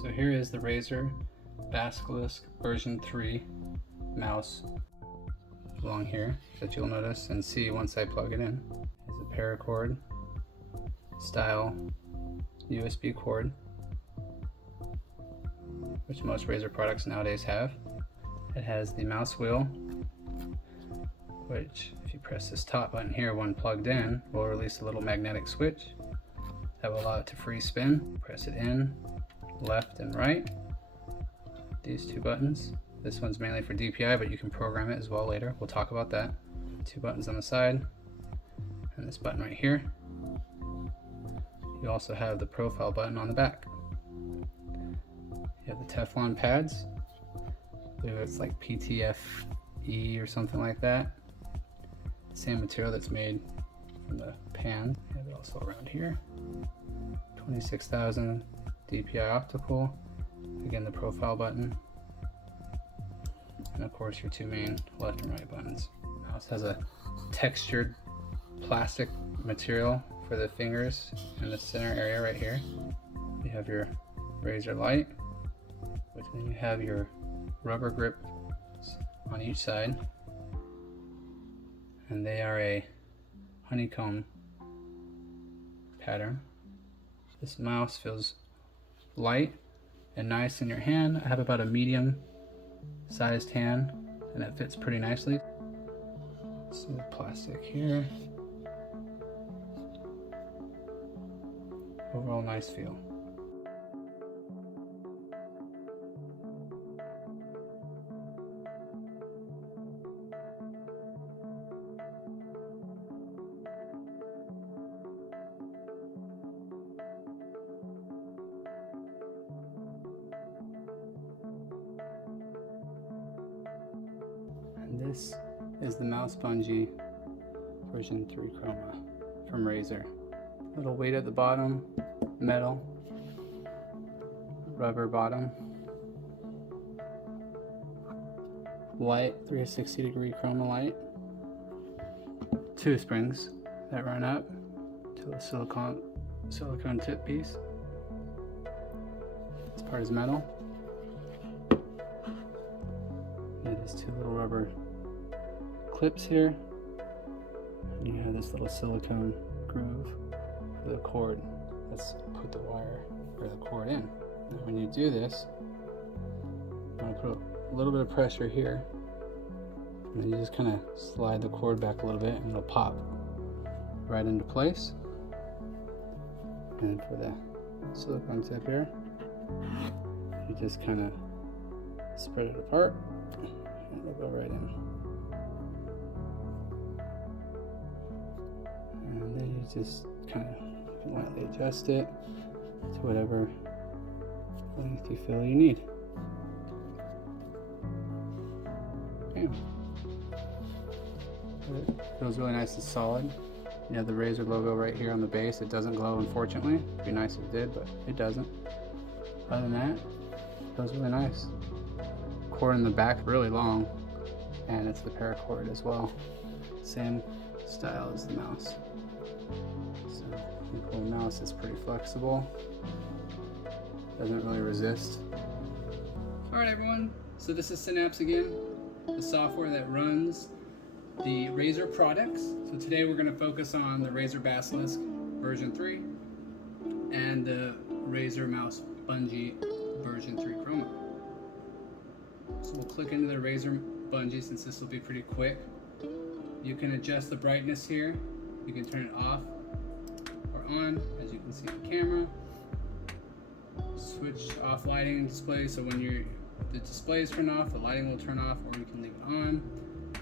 So here is the Razer Basilisk version 3 mouse along here that you'll notice and see once I plug it in. It's a paracord style USB cord, which most Razer products nowadays have. It has the mouse wheel, which if you press this top button here when plugged in will release a little magnetic switch that will allow it to free spin. Press it in, left and right, these two buttons. This one's mainly for DPI, but you can program it as well later. We'll talk about that. Two buttons on the side and this button right here. You also have the profile button on the back. You have the Teflon pads. I believe it's like PTFE or something like that. Same material that's made from the pan. You have it also around here. 26,000 DPI optical. Again, the profile button. And of course your two main left and right buttons. The mouse has a textured plastic material for the fingers in the center area right here. You have your Razer light, which then you have your rubber grips on each side, and they are a honeycomb pattern. This mouse feels light and nice in your hand. I have about a medium sized hand and it fits pretty nicely. Some plastic here. Overall nice feel. And this is the mouse Bungee version 3 Chroma from Razer. Little weight at the bottom, metal, rubber bottom, light, 360-degree chroma light, two springs that run up to the silicone tip piece. This part is metal. You have these two little rubber clips here, and you have this little silicone groove for the cord. Let's put the wire or the cord in. Now when you do this, I'm going to put a little bit of pressure here, and then you just kind of slide the cord back a little bit and it'll pop right into place. And for the silicone tip here, you just kind of spread it apart and it'll go right in. And then you just kind of lightly adjust it to whatever length you feel you need. Okay. It feels really nice and solid. You have the Razer logo right here on the base. It doesn't glow, unfortunately. It'd be nice if it did, but it doesn't. Other than that, it feels really nice. Cord in the back, really long, and it's the paracord as well. Same style as the mouse. So the cool mouse is pretty flexible. Doesn't really resist. Alright everyone, so this is Synapse again, the software that runs the Razer products. So today we're going to focus on the Razer Basilisk version 3 and the Razer mouse Bungee version 3 Chroma. So we'll click into the Razer Bungee since this will be pretty quick. You can adjust the brightness here. You can turn it off or on, as you can see on camera. Switch off lighting and display, so when the display is turned off, the lighting will turn off, or you can leave it on.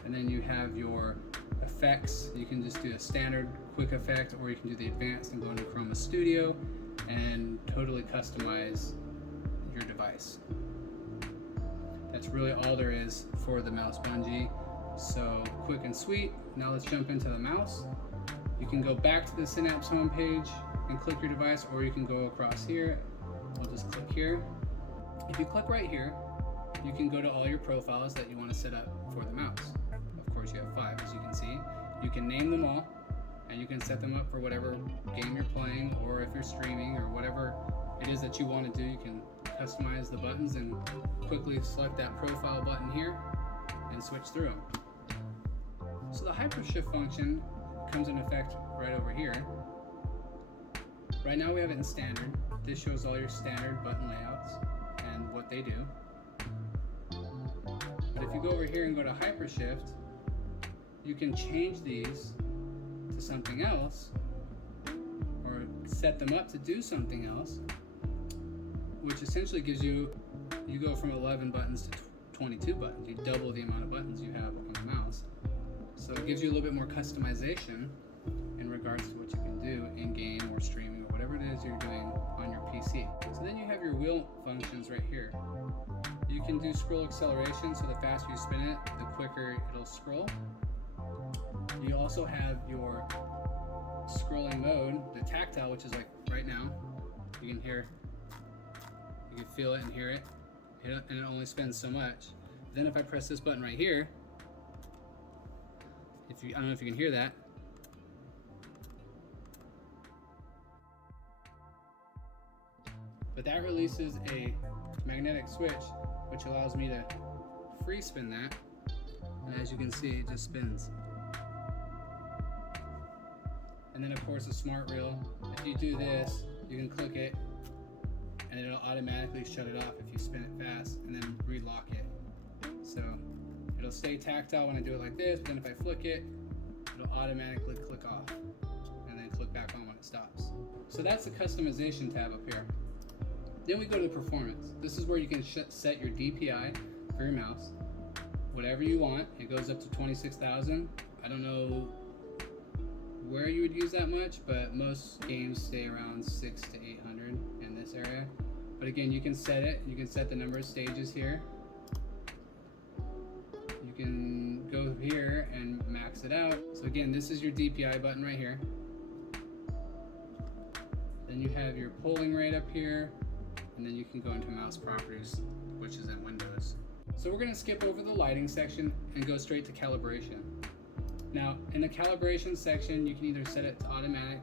And then you have your effects. You can just do a standard quick effect, or you can do the advanced and go into Chroma Studio and totally customize your device. That's really all there is for the mouse Bungee. So quick and sweet. Now let's jump into the mouse. You can go back to the Synapse homepage and click your device, or you can go across here. I'll just click here. If you click right here, you can go to all your profiles that you want to set up for the mouse. Of course, you have 5, as you can see. You can name them all, and you can set them up for whatever game you're playing, or if you're streaming, or whatever it is that you want to do. You can customize the buttons and quickly select that profile button here and switch through them. So the hypershift function comes in effect right over here. Right now we have it in standard. This shows all your standard button layouts and what they do. But if you go over here and go to hypershift, you can change these to something else or set them up to do something else, which essentially gives you go from 11 buttons to 22 buttons. You double the amount of buttons you have on the mouse. So it gives you a little bit more customization in regards to what you can do in game or streaming or whatever it is you're doing on your PC. So then you have your wheel functions right here. You can do scroll acceleration, so the faster you spin it, the quicker it'll scroll. You also have your scrolling mode, the tactile, which is like right now. You can hear, you can feel it and hear it, and it only spins so much. Then if I press this button right here, I don't know if you can hear that. But that releases a magnetic switch, which allows me to free spin that. And as you can see, it just spins. And then of course a smart reel. If you do this, you can click it and it'll automatically shut it off if you spin it fast and then relock it. So it'll stay tactile when I do it like this, but then if I flick it, it'll automatically click off and then click back on when it stops. So that's the customization tab up here. Then we go to performance. This is where you can set your DPI for your mouse, whatever you want. It goes up to 26,000. I don't know where you would use that much, but most games stay around 600 to 800 in this area. But again, you can set it. You can set the number of stages here. You can go here and max it out. So again, this is your DPI button right here. Then you have your polling rate up here, and then you can go into mouse properties, which is in Windows. So we're gonna skip over the lighting section and go straight to calibration. Now, in the calibration section, you can either set it to automatic,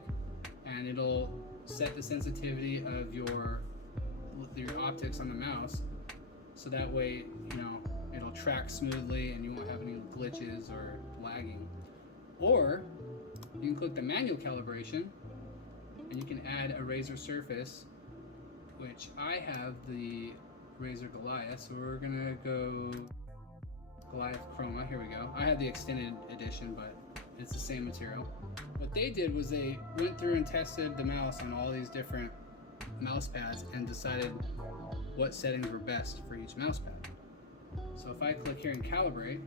and it'll set the sensitivity of your optics on the mouse, so that way, it'll track smoothly and you won't have any glitches or lagging. Or you can click the manual calibration, and you can add a Razer surface, which I have the Razer Goliath, so we're gonna go Goliath Chroma. Here we go. I had the extended edition, but it's the same material. What they did was they went through and tested the mouse on all these different mouse pads and decided what settings were best for each mouse pad. So if I click here and calibrate,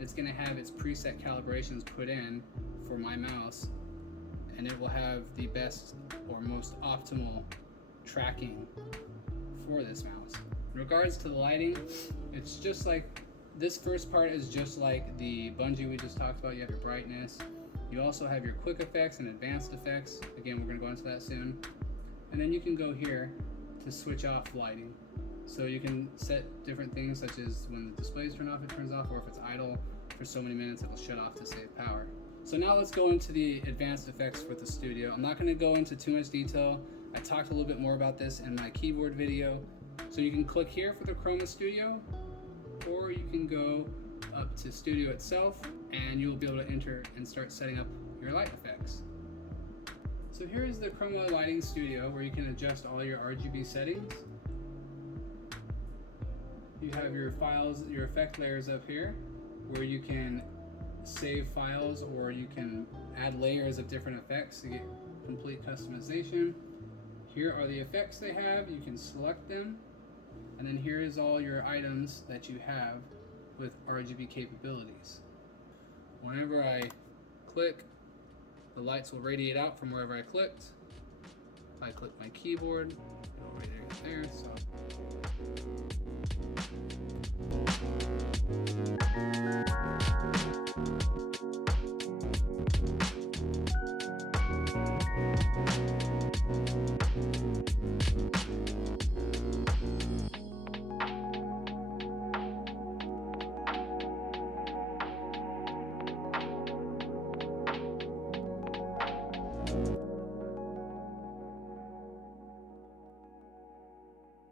it's gonna have its preset calibrations put in for my mouse, and it will have the best or most optimal tracking for this mouse. In regards to the lighting, it's just like, this first part is just like the Bungee we just talked about. You have your brightness. You also have your quick effects and advanced effects. Again, we're gonna go into that soon. And then you can go here to switch off lighting. So you can set different things, such as when the display's turned off, it turns off, or if it's idle for so many minutes, it'll shut off to save power. So now let's go into the advanced effects for the studio. I'm not gonna go into too much detail. I talked a little bit more about this in my keyboard video. So you can click here for the Chroma Studio, or you can go up to Studio itself, and you'll be able to enter and start setting up your light effects. So here is the Chroma Lighting Studio, where you can adjust all your RGB settings. You have your files, your effect layers up here, where you can save files, or you can add layers of different effects to get complete customization. Here are the effects they have. You can select them, and then here is all your items that you have with RGB capabilities. Whenever I click, the lights will radiate out from wherever I clicked. If I click my keyboard, it'll radiate there. So